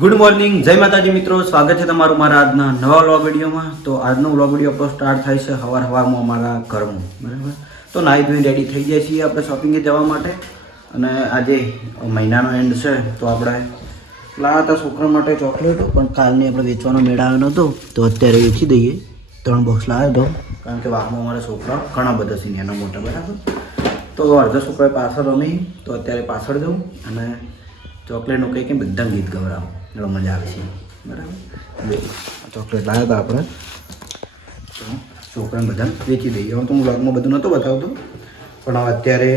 Good morning, જય માતાજી મિત્રો. સ્વાગત છે તમારું મારા આજના નવા વ્લોગ વિડીયોમાં. તો આજનો વ્લોગ વિડીયો આપણો સ્ટાર્ટ થાય છે સવારમાં અમારા ઘરમાં, બરાબર. તો નાહી ધોઈને રેડી થઈ જાય છીએ આપણે શોપિંગે જવા માટે. અને આજે મહિનાનો એન્ડ છે તો આપણે લાવ્યા હતા છોકરા માટે ચોકલેટો, પણ કાલની આપણે વેચવાનો મેળ આવ્યો નહોતો તો અત્યારે વેચી દઈએ. 3 બોક્સ લાવ્યો હતો, કારણ કે વાહમાં અમારા છોકરા ઘણા બધા છે નાના મોટા, બરાબર. તો અડધા છોકરાએ પાછળ રમી, તો અત્યારે પાછળ જવું અને ચોકલેટનું કંઈ કંઈ બધા ગીત ગવડાવો, એટલે મજા આવે છે, બરાબર. ચોકલેટ લાવ્યા હતા આપણે, તો છોકરાને બધાને વેચી દઈએ. હવે તો હું વ્લોગમાં બધું નહોતો બતાવતો, પણ હવે અત્યારે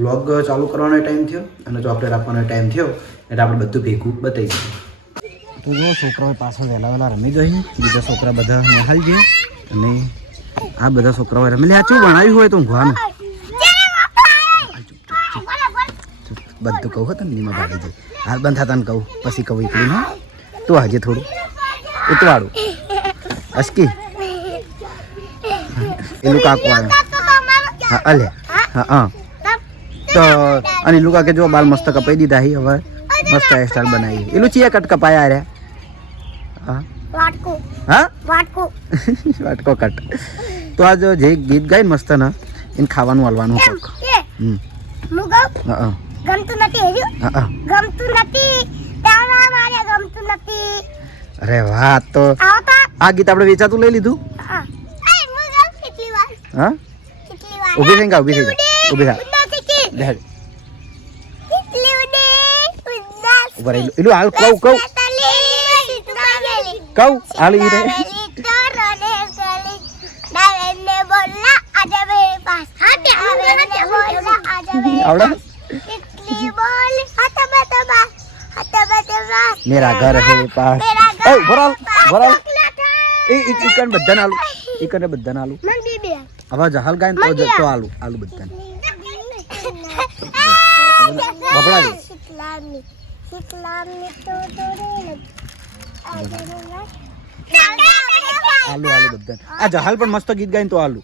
વ્લોગ ચાલુ કરવાનો ટાઈમ થયો અને ચોકલેટ આપવાનો ટાઈમ થયો એટલે આપણે બધું ભેગું બતાવી દઈએ. તો જો છોકરાઓ પાછળ વહેલા રમી ગઈ, બીજા છોકરા બધા નિહાલ છે અને આ બધા છોકરાઓ રમી લે. આ શું ભણાવ્યું હોય તો ઊંઘવાનું બધું કહું હતું નીમાં ભાગી જાય. હાલ બંધ થતા ને કહું, પછી કહું એકલું ના તું હાજે થોડું ઉતવાળું અસકી એનું કાકુ આવ્યો. હા અલે હા હા. તો અને એનું કાકે જો બાલ મસ્ત કપાઈ દીધા. હવે મસ્ત હેરસ્ટાઈલ બનાવી. એનું ચિયા કટ કપાયા રે. હા હા વાટકો કટ. તો આ જો જે ગીત ગાય ને મસ્ત ને એને ખાવાનું હાલવાનું કોક. હા ગમતું નથી, ગમતું નથી, ગમતું નથી. અરે વાહ. તો આ ગીત આપણે વેચાતું લઈ લીધું. હા ઉભી થઈ જા, ઉભી થઈ જા, ઉભી થા ઉપર એલું હાલ કહું હાલ ઈ રે આવડે. मेरा घर है पास. ए भराल भराल ए इकन बद्दन आलू, इकन बद्दन आलू. अब जहाल गायन तो आलू आलू बद्दन बबड़ा दे आलू आलू बद्दन. आ जहाल पण मस्त गीत गायन तो आलू.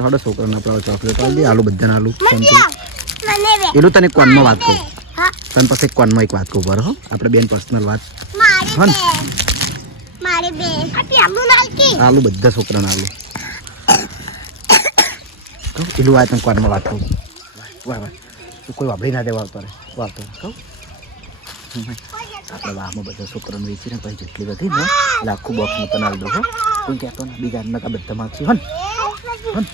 થોડો છોકરાને આપણે ચોકલેટ આપી દે. આલુ બધાને આલુ એલું તને કોનમાં વાત કહું, તને પછી કોનમાં એક વાત કહું બરો. આપણે બેન પર્સનલ વાત આલુ બધા છોકરાને આલુ એલું આ તને કોનમાં વાત કહું. વાહ કોઈ વાપરી ના દેવા આવતો વાતો કહું. આપણે વાહમાં બધા છોકરાને વેચીને પછી જેટલી બધી ને લાખું બોક્સમાં તને આલ દો. કોઈ કહેતો ને બીજા નકા બધા માગશે હન હન.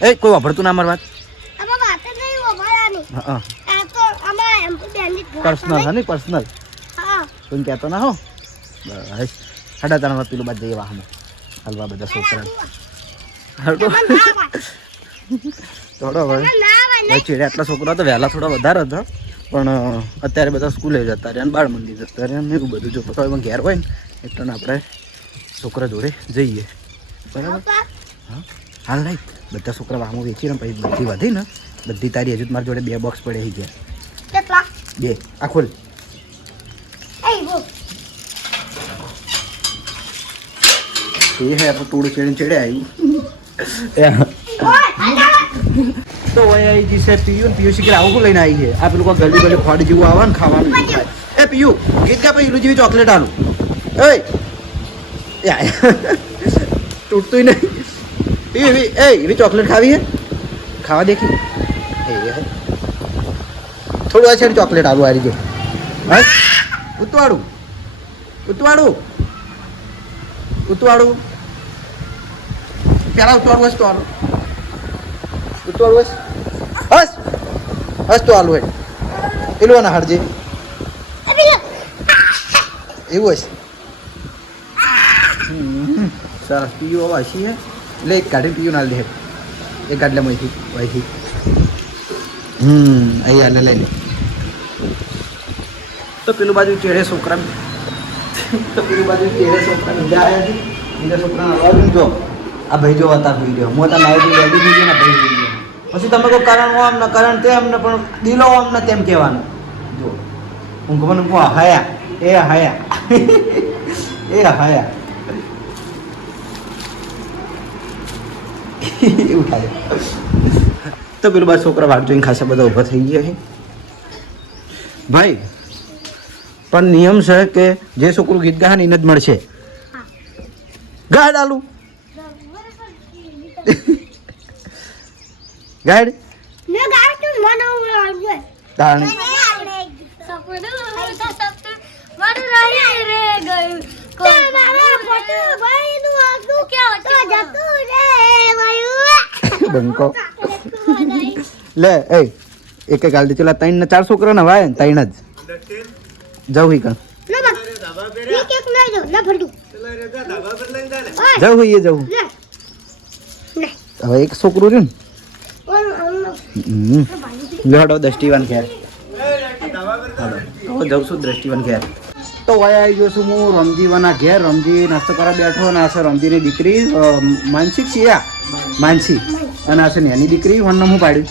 એ કોઈ વાપરતું ના મારી વાત. હા પર્સનલ હા ને પર્સનલ કોઈ કહેતો ના હો. બસ સાડા ત્રણ પેલું બાદ જઈએ વાહમાં હાલવા બધા છોકરા થોડો હવે ચેડે. આટલા છોકરા તો વહેલા થોડા વધારે હતા, પણ અત્યારે બધા સ્કૂલે જતા રહ્યા, બાળ મંદિર જતા રહ્યા ને એવું બધું. જો પણ ઘેર હોય ને એટલે આપણે છોકરા જોડે જઈએ, બરાબર. હા હાલ નહીં બધા છોકરા વાહમાં વેચી ને પછી બધી વધી ને બધી તારી હજુ મારી જોડે 2 બોક્સ પડે થઈ ગયા. 2 આ ખોલ. એ હે આપણે થોડું ચેડે આવ્યું. તો વય આવી જશે પીયું. પીયું શીખર આવું લઈને આવી છે. આ પેલું કોઈ ગલી ગલી ફળ જેવું આવે ને ખાવાનું. એ પીયું ગીત કા પેલું જેવી ચોકલેટ આલું. એ તૂટતું નહીં. એવી એવી ચોકલેટ ખાવી હે, ખાવા દેખી. એ થોડું આ છે ચોકલેટ આલું આ રીતે. હા ઉતવાડું ઉતવાડું ઉતવાડું પેલા ઉતવાડું હસ તો આલું ઉતવાડું હસ હસ હસ તો આલું એલું ના હાડજે એવું હશે. સરસ પીયું હવે હસી હે એટલે એક ગાડી પીયું ના દે. એક ગાડલે મહીથી વહીથી અહીંયા લઈ લે. તો પેલું બાજુ ચેડે છોકરા તો પેલું બાજુ ચેડે છોકરા બીજા આવ્યા છે. બીજા છોકરાને અવાજ જો આ ભાઈ જો હતા હોઈ રહ્યો હું હતા નાઈટ રેડી થઈ ગયો ને ભાઈ હોઈ ગયો પછી તમે કોઈ કારણ આમ ને કારણ તેમ ને પણ દિલો આમ ને તેમ કહેવાનું જો હું મને કહું હયા એ હયા એ હયા એવું થાય તો પેલું બસ છોકરા વાટ જોઈને ખાસા બધા ઊભા થઈ ગયા છે ભાઈ પણ નિયમ છે કે જે છોકરું ગીત ગાય ને એને જ મળશે ગાડ આલુ ગાડ ને ગાય તું મને આવડે તાણ સપનું વડ રહી રે ગયું તમારા ફોટો ભાઈ નું આગું ક્યાં તો જતું રે વાયુ બંકો લે એ એક એક આલતી ચલા 3 ને 4 છોકરા ને વાય 3 જ જાવ હી કણ ના બા એક એક લઈ દો ના ફરતું જાવ હી જાવ હવે એક છોકરું રહ્યું ને લેડો દષ્ટિવાન ઘેર તો જાઉં છું દ્રષ્ટિવાન ઘેર તો વાય આવી ગયો છું હું રમજીવાના ઘેર રમજી નાસ્તો કરવા બેઠો અને આ છે રમજીની દીકરી માનસી છીએ માનસી અને આ છે ને એની દીકરી વનને હું પાડ્યું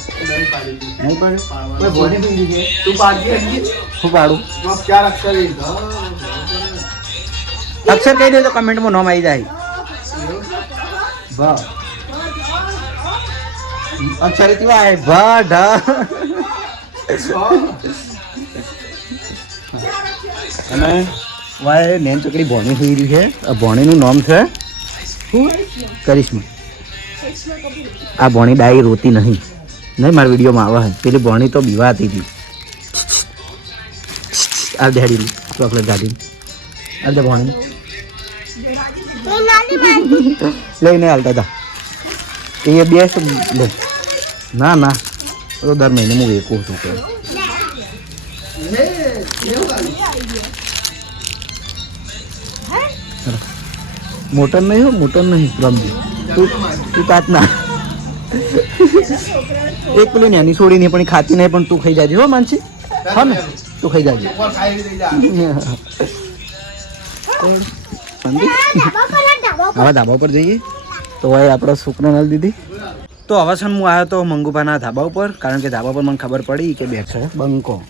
નહીં પાડ્યું ભોની પી દીધી તું પાડજે હું પાડું અક્ષર કહી દેજો કમેન્ટમાં નામ આવી જાય વાહ અક્ષર કેવા આવે ભા ઢા અને વાય નેન ચોકડી ભોણી થઈ રહી છે આ ભોણીનું નામ છે શું કરિશ્મા આ ભોણી ડાઈ રોતી નહીં મારા વિડીયોમાં આવે પેલી ભોણી તો બીવાતી હતી આ દેડી ચોકલેટ ગાડી આ દે ભોણી લઈને હાલતા હતા એ બેસ્ટ લે ના ના તો દર મહિને હું વેકું છું કે મોટર નહીં હો મોટર નહીં રમજી તું તાત ના એક પેલી નાની છોડી નહીં પણ ખાતી નહીં પણ તું ખાઈ જાજે હો માનસી હા ને તું ખાઈ જાજે હવે ધાબા ઉપર જઈએ તો હવે આપણે છોકરાને હાલ દીધી તો હવે છે હું આવ્યો તો મંગુભાના ધાબા ઉપર કારણ કે ધાબા પર મને ખબર પડી કે બેઠ છે બંકો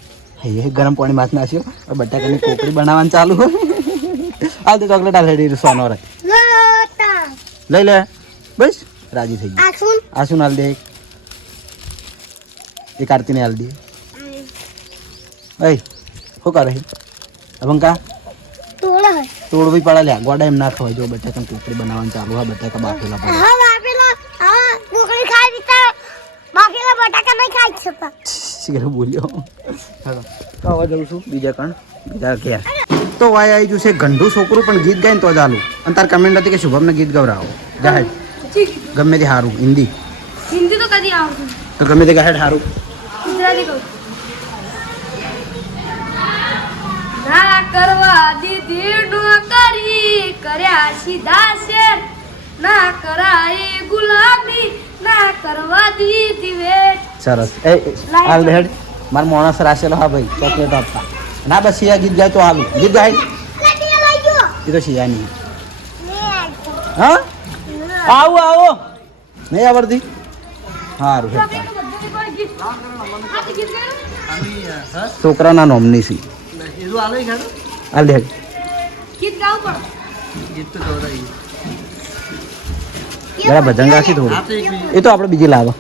એ ગરમ પાણી માથ નાખ્યો બટાકાની કોકડી બનાવવાનું ચાલુ હાલ તો ચોકલેટ આ રેડી સોનો રે લઈ લે બસ રાજી થઈ ગઈ આસુન હાલ દે એક આરતીને હાલ દે એ શું કરે અભંકા તોડવી પડે લ્યા ગોડા એમ ના ખવાય જો બટાકા કોકડી બનાવવાનું ચાલુ હા બટાકા બાફેલા પડે બોલ્યો તો હવે જઉં છું બીજા કણ બીજા ઘેર તો વાય આવી જશે ગંઢું છોકરું પણ ગીત ગાય ને તો ચાલુ અને તાર કમેન્ટ હતી કે શુભમને ગીત ગવડાવો જાહેર ગમે તે સારું હિન્દી તો કદી આવતું તો ગમે તે ગાહેડ સારું ગુજરાતી કહું ના કરવા દીધી નોકરી કર્યા સીધા શેર ના કરાઈ ગુલામી ના કરવા દીધી વેટ સરસ એ હાલ દે હેડ માર માણસ રાશેલો હા ભાઈ ચોકલેટ આપતા ના બસ સિયા ગીત ગાય તો હાલું ગીત ગાય એ તો સિયા નહીં હા આવો આવો નહીં આવડતી સારું છોકરાના નોમની સી હાલ દે ગીત ગાવું પડે જરા ભજન ગાશી થોડું એ તો આપણે બીજી લાવો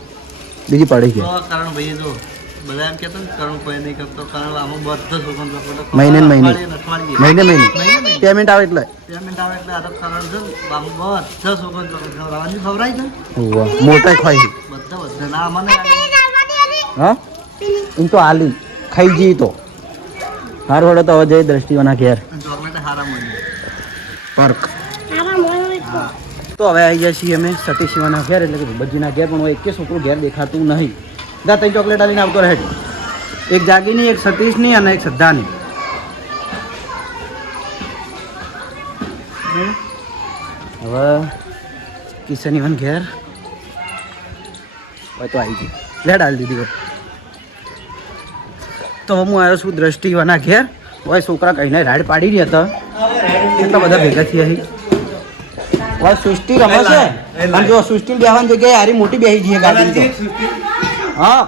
બીજી પડી ગઈ કારણ ભાઈ જો બધા એમ કહેતા ને કરણ કોઈ નહીં કરતો કારણ આમાં બધા છોકરો મહિને મહિને પેમેન્ટ આવે એટલે પેમેન્ટ આવે એટલે આદત કારણ છે આમાં બધા છોકરો ખવડાવવાની ખવડાય છે મોટા ખાઈ બધા ના મને હા એમ તો આલી ખાઈ જઈ તો હાર વડે તો હવે જઈ દ્રષ્ટિઓના ઘેર ચોકલેટ હારા મળી પાર્ક તો હવે આવી જાય છીએ અમે સતીશ શિવાના ઘેર એટલે કે ભૂપતજીના ઘેર પણ એક છોકરું ઘેર દેખાતું નહીં દા તઈ ચોકલેટ આલીને આવતો રહે એક જાગીની એક સતીશની અને એક શ્રદ્ધાની હવે કિશનીવન ઘેર હોય તો આવી ગઈ લેડ આલી દીધી હોય તો હું આવ્યો છું દ્રષ્ટિવાના ઘેર હોય છોકરા કહીને રાડ પાડી રહ્યા હતા એટલા બધા ભેગા થયા અહીં ઓય સૃષ્ટિ રમે છે અને જો સૃષ્ટિ બેહવાની જગ્યાએ હારી મોટી બેહી જઈએ ગાડી હા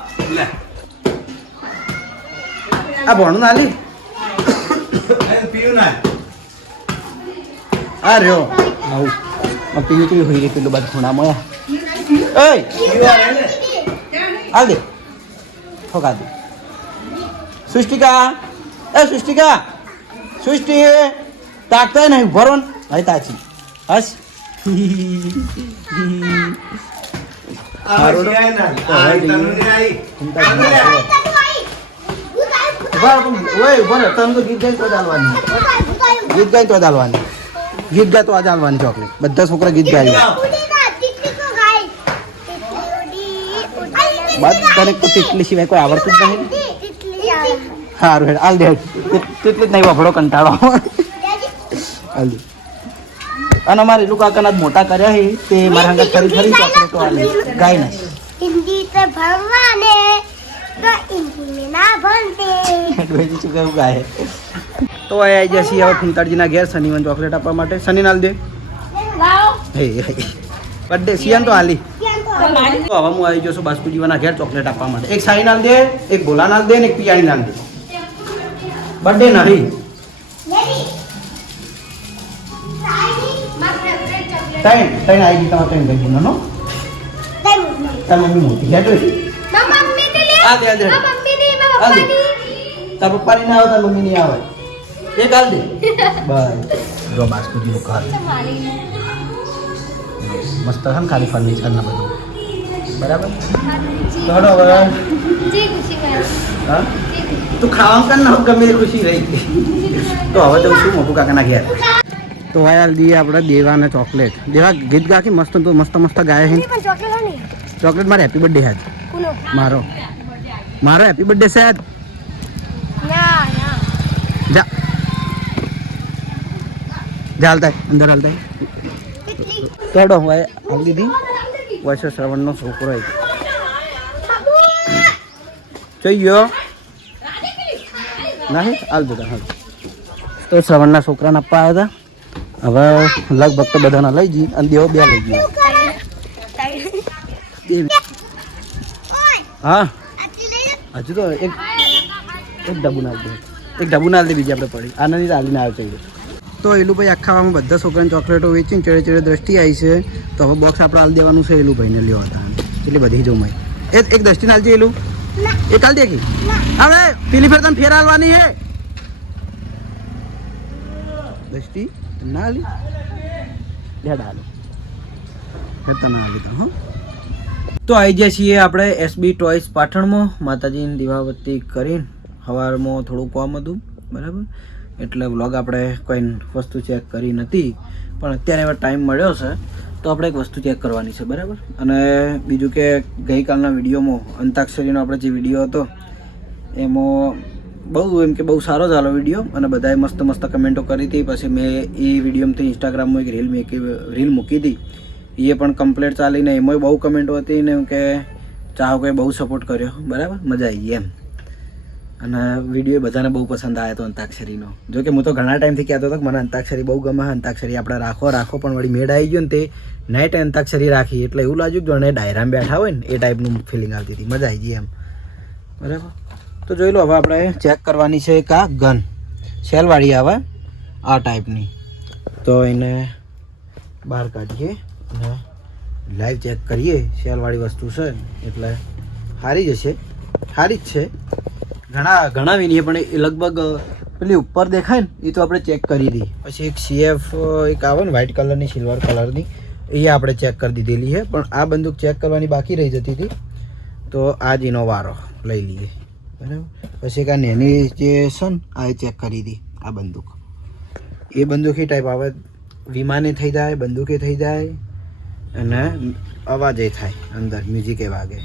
આ ભણું નાલી આ રહ્યો આવું પીયું પીયું હોઈ રહી પેલું બધું ખૂણા મળ્યા એય હાલ દે ઠોકા દે સૃષ્ટિકા એ સૃષ્ટિકા સૃષ્ટિ તાકતા નહીં ભરો ને ભાઈ તાચી હસ ગીત ગાય તો ચાલવાની ગીત ગાય તો આ ચાલવાની ચોકલેટ બધા છોકરા ગીત ગાય બધાને તેટલી સિવાય કોઈ આવડતું જ નહીં સારું હેડ હાલ દે તેટલી જ નહીં વાપરો કંટાળો હાલ દે અને અમારે એટલું કાકાના મોટા કર્યા છે તે મારા હંગાત ફરી ફરી ચોકલેટો આલે ગાય ના हिंदी से भगवाने तो हिंदी में ना भनते શું કહ્યું ગાય તો એ આવી જશે હવે ફૂંતાડજીના ઘેર શનિવાન ચોકલેટ આપવા માટે શનિ નાલ દે હે બર્થડે સિયાન તો હાલી તો હવે હું આવી જશું બાસ્કુજીવાના ઘેર ચોકલેટ આપવા માટે એક સાઈ નાલ દે એક ભોલા નાલ દે ને એક પિયાણી નાલ દે બર્થડે નહીં ત્રણ ત્રણ આવી ગઈ તમારે ત્રણ ગઈ નો તાર મમ્મી મોટી લેટો આ દે આ દે આ દે તાર પપ્પાની ના આવે તાર મમ્મી ની આવે એક હાલ દે બસ જો બાસ્કુજી નું ઘર મસ્ત છે ને ખાલી ફર્નિચર ના બધું બરાબર ચડો હવે હા તું ખાવા કર ના ગમે તે ખુશી રહી તો હવે જઉં છું મોટું કાકાના ઘેર તો વાયાલ દઈએ આપણે દેવાને ચોકલેટ દેવા ગીત ગા કે મસ્ત તો મસ્ત મસ્ત ગાય છે ચોકલેટ મારે હેપી બર્થડે હાજ મારો મારો હેપી બર્થડે છે આજ જા હાલતા અંદર હાલતા કેડો ભાઈ હાલ દીધી વર્ષ શ્રવણનો છોકરો જોઈએ નહીં હાલ દીધા હાલ તો શ્રવણના છોકરાને આપવા આવ્યા હતા હવે લગભગ તો બધાના લઈ જઈ અને દેવો બે લઈ ગયો હા હજુ તો એક ડબ્બુ નાખ દે એક ડબ્બુ નાખ દે બીજી આપણે પડી આનાથી ચાલીને આવે છે તો એલું ભાઈ આખામાં બધા છોકરાની ચોકલેટો વેચીને ચડે ચડે દ્રષ્ટિ આવી છે તો હવે બોક્સ આપણે હાલ દેવાનું છે એલું ભાઈને લેવા હતા એટલી બધી જો માય એક દ્રષ્ટિ નાલ છે એલું એક હાલ દે કે હવે પેલી ફેર તમે ફેર હાલવાની હે દ્રષ્ટિ ના લી લેડા હાલો હેતા ના હાલી તો હા તો આવી જાય છીએ આપણે એસબી ટોયસ પાટણમાં માતાજીની દીવાબત્તી કરીને સવારમાં થોડું કામ હતું બરાબર એટલે વ્લોગ આપણે કોઈ વસ્તુ ચેક કરી નથી પણ અત્યારે હવે ટાઈમ મળ્યો છે તો આપણે એક વસ્તુ ચેક કરવાની છે બરાબર અને બીજું કે ગઈકાલના વિડીયોમાં અંતાક્ષરીનો આપણે જે વિડીયો હતો એમાં બહુ એમ કે બહુ સારો ચાલો વિડીયો અને બધાએ મસ્ત મસ્ત કમેન્ટો કરી હતી પછી મેં એ વિડીયોમાંથી ઇન્સ્ટાગ્રામમાં એક રીલ મૂકી હતી એ પણ કમ્પ્લીટ ચાલીને એમાંય બહુ કમેન્ટો હતી ને એમ કે ચાહકોએ બહુ સપોર્ટ કર્યો બરાબર મજા આવી ગઈ એમ અને વિડીયો બધાને બહુ પસંદ આવ્યો હતો અંતાક્ષરીનો જો કે હું તો ઘણા ટાઈમથી કહેતો હતો કે મને અંતાક્ષરી બહુ ગમે અંતાક્ષરી આપણે રાખો પણ વળી મેળ આવી ગયો ને તે નાઇટ અંતાક્ષરી રાખી એટલે એવું લાગ્યું કે જાણે ડાયરામાં બેઠા હોય ને એ ટાઈપનું ફિલિંગ આવતી હતી મજા આવી ગઈ એમ બરાબર તો જોઈ લો હવે આપણે ચેક કરવાની છે એક આ ગન સેલવાળી આવે આ ટાઈપની તો એને બહાર કાઢીએ અને લાઈવ ચેક કરીએ સેલવાળી વસ્તુ છે એટલે સારી જ છે સારી જ છે ઘણા વિનીએ પણ એ લગભગ પેલી ઉપર દેખાય ને એ તો આપણે ચેક કરી દઈએ પછી એક CF એક આવે ને વ્હાઇટ કલરની સિલ્વર કલરની એ આપણે ચેક કરી દીધેલી છે પણ આ બંદૂક ચેક કરવાની બાકી રહી જતી હતી તો આ જ એનો વારો લઈ લઈએ બરાબર પછી એક આ નેની જે છે ને આ ચેક કરી હતી આ બંદૂક એ બંદૂક એ ટાઈપ આવે વિમાને થઈ જાય બંદૂકે થઈ જાય અને અવાજ એ થાય અંદર મ્યુઝિક એ વાગે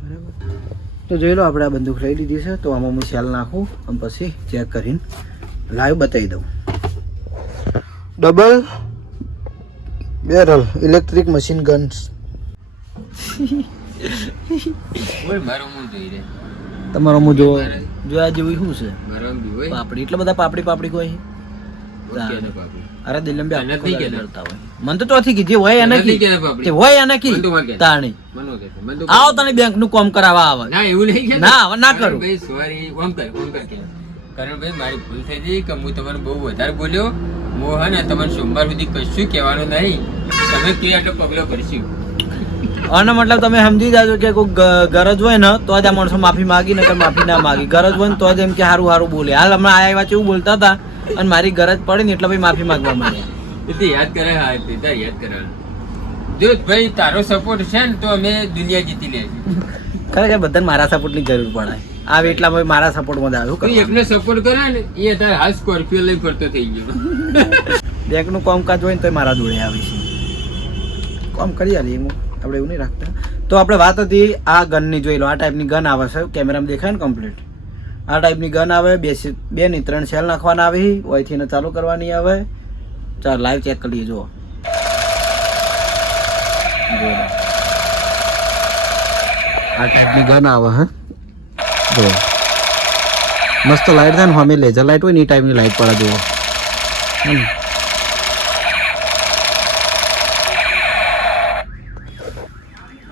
બરાબર તો જોઈ લો આપણે આ બંદૂક લઈ લીધી છે તો આમાં હું સેલ નાખું અને પછી ચેક કરીને લાઈવ બતાવી દઉં double barrel electric machine guns તમારો હું જોયા જેવું શું છે પાપડી એટલા બધા પાપડી કોઈ અરે દિલમ બે તને નથી કહેતા. કરતા હોય મને તો ચોથી કીધી હોય એને નથી કી કહેતા બાપડી. તે હોય એને કી મને તો વાર કહેતા. તાણી મને કે મને તો આવો તને બેંક નું કામ કરાવવા આવે ના એવું નહીં કહેતા. ના, હવે ના કરું. ભાઈ સોરી ઓમ કર કે કરણભાઈ મારી ભૂલ થઈ ગઈ કે હું તમને બહુ વધારે બોલ્યો. હું હે ને તમને સોમવાર સુધી કશું કહેવાનું નહીં. તમે કે આટલો પગલો ભરશું. અને મતલબ તમે સમજી જાજો કે કોઈ ગરજ હોય ને તો જ આ માણસો માફી માગી ને માફી ના માગી ગરજ હોય ને તો જ એમ કે સારું સારું બોલે હાલ હમણાં આયા એવા એવું બોલતા હતા અને મારી ગરજ પડી ને એટલે ભાઈ માફી માંગવા માંડ્યા એટલે યાદ કરે હા તે તાર યાદ કરાવે. જો ભાઈ તારો સપોર્ટ છે ને તો અમે દુનિયા જીતી લેશું. ખરેખર બધાને મારા સપોર્ટની જરૂર પડે આ એટલા ભાઈ મારા સપોર્ટમાં જ આવ્યું તું એકને સપોર્ટ કરે ને એ અત્યારે હાલ સ્કોર્પિયો લઈને ફરતો થઈ ગયો. બેંકનું કામકાજ હોય ને તો મારા જોડે આવે છે કામ કરી આવીએ હું આપણે એવું નહીં રાખતા તો આપણે વાત હતી આ ગનની જોઈ લો આ ટાઈપની ગન આવે છે કેમેરામાં દેખાય ને કમ્પ્લીટ આ ટાઈપની ગન આવે બે ની 3 સેલ નાખવાના આવે ઓયથી એને ચાલુ કરવાની આવે ચાલ લાઈવ ચેક કરીએ જુઓ આ ટાઈપની ગન આવે હે જો મસ્ત લાઈટ થાય ને સામે લેઝર લાઈટ હોય ને એ ટાઈપની લાઈટ પડે જુઓ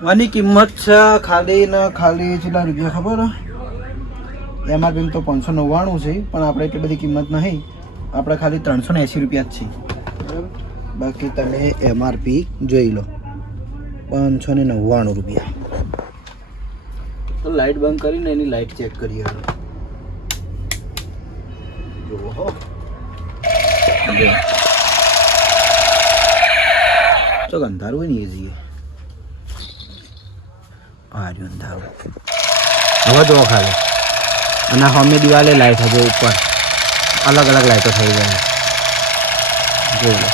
આની કિંમત છે ખાલી ને ખાલી કેટલા રૂપિયા ખબર એમઆરપી તો 599 છે પણ આપણે એટલી બધી કિંમત નહીં આપણે ખાલી 380 રૂપિયા જ છે બરાબર બાકી તમે એમઆરપી જોઈ લો 599 રૂપિયા તો લાઈટ બંધ કરીને એની લાઈટ ચેક કરીએ જુઓ તો અંધારું હોય ને એ જઈએ આર્યું અંધારું હવે જુઓ ખાલી અને સામે દિવાલે લાઈટ હજુ ઉપર અલગ અલગ લાઈટો થઈ જાય જોઈ લો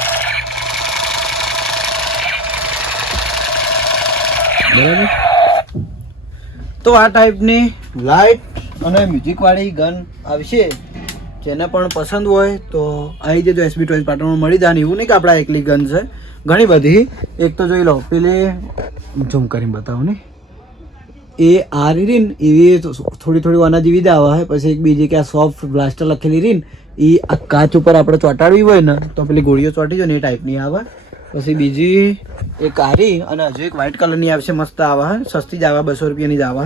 બરાબર તો આ ટાઈપની લાઈટ અને મ્યુઝિકવાળી ગન આવશે જેને પણ પસંદ હોય તો આવી જજો એસબી ટોયઝ પાટણમાં મળી જાય એવું નહીં કે આપણા એકલી ગન છે ઘણી બધી એક તો જોઈ લો પેલી ઝૂમ કરીને બતાવો ને એ આ રીન એવી થોડી થોડી આના જેવી જ આવે છે પછી એક બીજી કે આ સોફ્ટ બ્લાસ્ટર લખેલી રીન એ આ કાચ ઉપર આપણે ચોંટાડવી હોય ને તો પેલી ગોળીઓ ચોંટી જાય ને એ ટાઈપની આવે પછી બીજી એક આરી અને હજુ એક વ્હાઇટ કલરની આવશે મસ્ત આવે સસ્તી જ આવે 200 રૂપિયાની જ આવે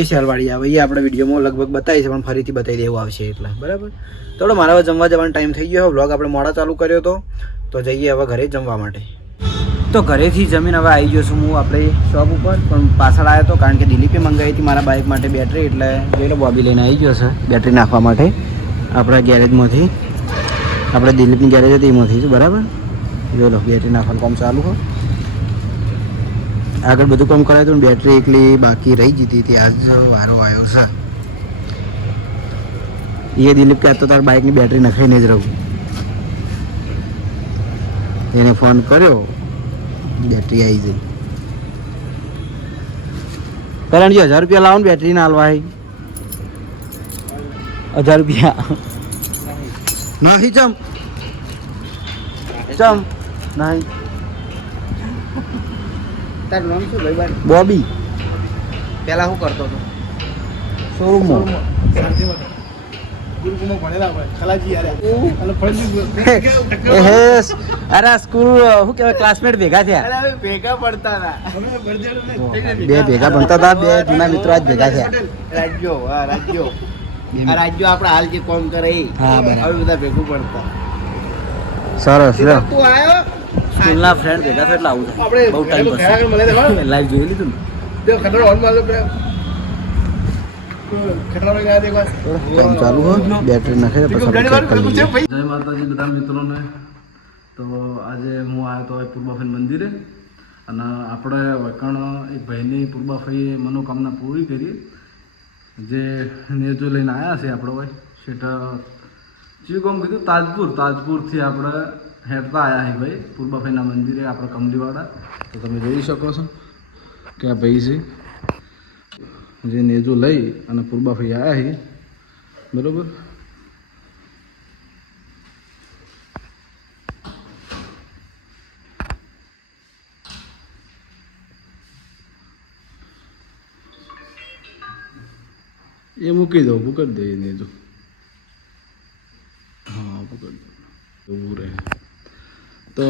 એ સેલવાળી આવે એ આપણે વિડીયોમાં લગભગ બતાવી છે પણ ફરીથી બતાવી દેવું આવશે એટલે બરાબર થોડો મારા જમવા જવાનો ટાઈમ થઈ ગયો વ્લોગ આપણે મોડા ચાલુ કર્યો હતો તો જઈએ હવે ઘરે જમવા માટે તો ઘરેથી જમીન હવે આવી ગયો છું હું આપણે શોપ ઉપર પણ પાછળ આવ્યો હતો કારણ કે દિલીપે મંગાવી હતી મારા બાઇક માટે બેટરી એટલે જોઈ લો બોબી લઈને આવી ગયો છે બેટરી નાખવા માટે આપણા ગેરેજમાંથી આપણે દિલીપની ગેરેજ હતી એમાંથી છે બરાબર જોઈ લો બેટરી નાખવાનું કામ ચાલુ હોય આગળ બધું કામ કરાયું હતું બેટરી એકલી બાકી રહી જતી હતી આજ વારો આવ્યો છે એ દિલીપ કહેતો તાર બાઇકની બેટરી નખાઈને જ રહું એને ફોન કર્યો બેટરી આવી ગઈ કરણજી 1000 રૂપિયા લાવો ને બેટરી ના હાલવા 1000 રૂપિયા નહીં ચમ નહીં તારું નામ શું ભાઈ બોબી પેલા શું કરતો હતો શોરૂમમાં અરે સ્કૂલ શું કહેવાય ક્લાસમેટ ભેગા થયા ભેગા પડતા હતા બે ભેગા ભણતા હતા બે જૂના મિત્રો આજ ભેગા થયા રાજ્યો રાજ્યો આપણે હાલ જે કોમ કરે હા બરાબર બધા ભેગું પડતા સરસ લ્યો તું આવ્યો સ્કૂલના ફ્રેન્ડ ભેગા થયા એટલે આવું થાય બહુ ટાઈમ પછી લાઈવ જોઈ લીધું ને કામ ચાલુ હોય બેટરી નાખે પછી આપણે check કરી લઈએ. જય માતાજી બધા મિત્રોને તો આજે હું આવ્યો તો પૂર્બાફાઈ મંદિરે અને આપણે વૈકણ એક ભાઈની પૂર્બાફાઈએ મનોકામના પૂરી કરી જે નેજો લઈને આવ્યા છે આપણો ભાઈ શેઠ ચીવ ગામ કીધું તાજપુરથી આપણે હેઠતા આવ્યા છે ભાઈ પૂર્બાફાઈના મંદિરે આપણે કમલીવાડા તો તમે જોઈ શકો છો કે આ ભાઈ છે જે નેજો લઈ અને પૂર્બાફાઈ આવ્યા છે બરાબર એ મૂકી દો ઊભું કરી દઈએ નેજો હા ઊભું કરી દો એવું રહે. તો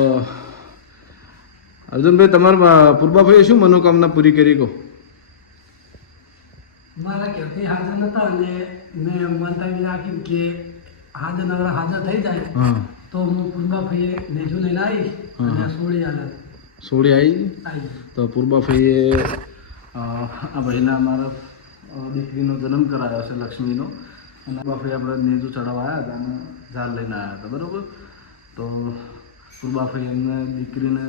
અર્જુનભાઈ, તમારા પૂર્વાભાઈએ શું મનોકામના પૂરી કરી કહો? મારા કહેતી હાજર નતા અને મેં મંતવ્ય રાખ્યું કે હાજર નવરા હાજર થઈ જાય હા, તો હું પૂર્વાભાઈએ નેજું લઈને આવીશ અને સોળી હાલત સોળી આવી. આવી. તો પૂર્વાભાઈએ આ ભાઈના અમારા દીકરીનો જન્મ કરાયો છે, લક્ષ્મીનો. અને પૂર્વાભાઈ આપણે નેજું ચડાવવા આવ્યા હતા અને ઝાડ લઈને આવ્યા હતા, બરાબર. તો પૂર્વાભાઈ એમને દીકરીને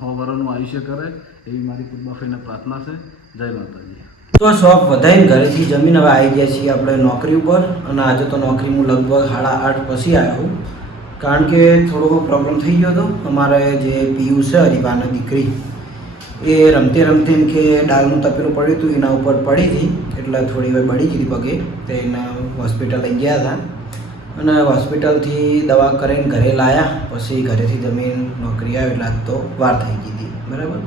100 વર્ષનું આયુષ્ય કરે એવી મારી પૂર્વાભાઈને પ્રાર્થના છે. જય માતાજી. તો શોપ વધારીને ઘરેથી જમીન હવે આવી ગયા છીએ આપણે નોકરી ઉપર. અને આજે તો નોકરી હું લગભગ 8:30 પછી આવ્યો, કારણ કે થોડો પ્રોબ્લેમ થઈ ગયો હતો. અમારે જે પીયુ છે હરિભાની દીકરી, એ રમતે રમતે એમ કે દાળનું તપેલું પડ્યું હતું, એના ઉપર પડી હતી, એટલે થોડી વાર બળી ગઈ પગે. તો એને હોસ્પિટલ લઈ ગયા હતા અને હોસ્પિટલથી દવા કરીને ઘરે લાવ્યા. પછી ઘરેથી જમીન નોકરી આવ્યો એટલે આજ તો વાર થઈ ગઈ હતી, બરાબર.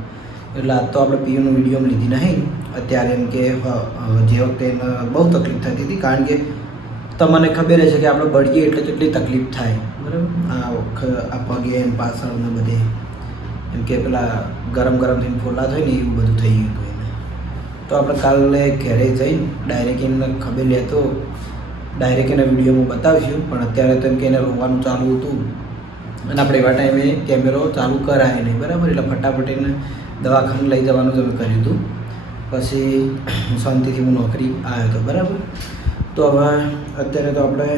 એટલે આજ તો આપણે પીયુનું વિડીયો લીધી નહીં અત્યારે, એમ કે જે વખતે એને બહુ તકલીફ થતી હતી, કારણ કે તમને ખબર છે કે આપણે બળીએ એટલે કેટલી તકલીફ થાય, બરાબર. આ પગે એમ પાછળ ને બધે એમ કે પેલા ગરમ થઈને ફોલા થાય ને એવું બધું થઈ ગયું હતું એને. તો આપણે કાલે ઘરે જઈને ડાયરેક્ટ એને ખબર લેતો ડાયરેક્ટ એના વિડીયોમાં બતાવીશું. પણ અત્યારે તો એમ કે એને રોવાનું ચાલુ હતું અને આપણે એવા ટાઈમે કેમેરો ચાલુ કરાય નહીં, બરાબર. એટલે ફટાફટ એને દવાખાને લઈ જવાનું જ અમે કર્યું હતું. પછી શાંતિથી હું નોકરી આવ્યો હતો, બરાબર. તો હવે અત્યારે તો આપણે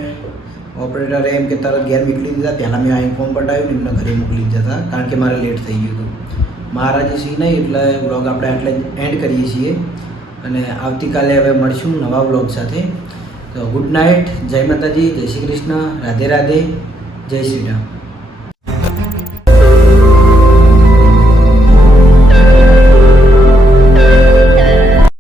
ઓપરેટરે એમ કે તરત ઘેર મોકલી દીધા. પહેલાં મેં અહીં ફોર્મ પટાવ્યું ને એમને ઘરે મોકલી જતા, કારણ કે મારે લેટ થઈ ગયું હતું. મહારાજી સિંહ નહીં, એટલે વ્લોગ આપણે આટલે એન્ડ કરીએ છીએ અને આવતીકાલે હવે મળશું નવા વ્લોગ સાથે. તો ગુડ નાઇટ, જય માતાજી, જય શ્રી કૃષ્ણ, રાધે રાધે, જય શ્રી રામ.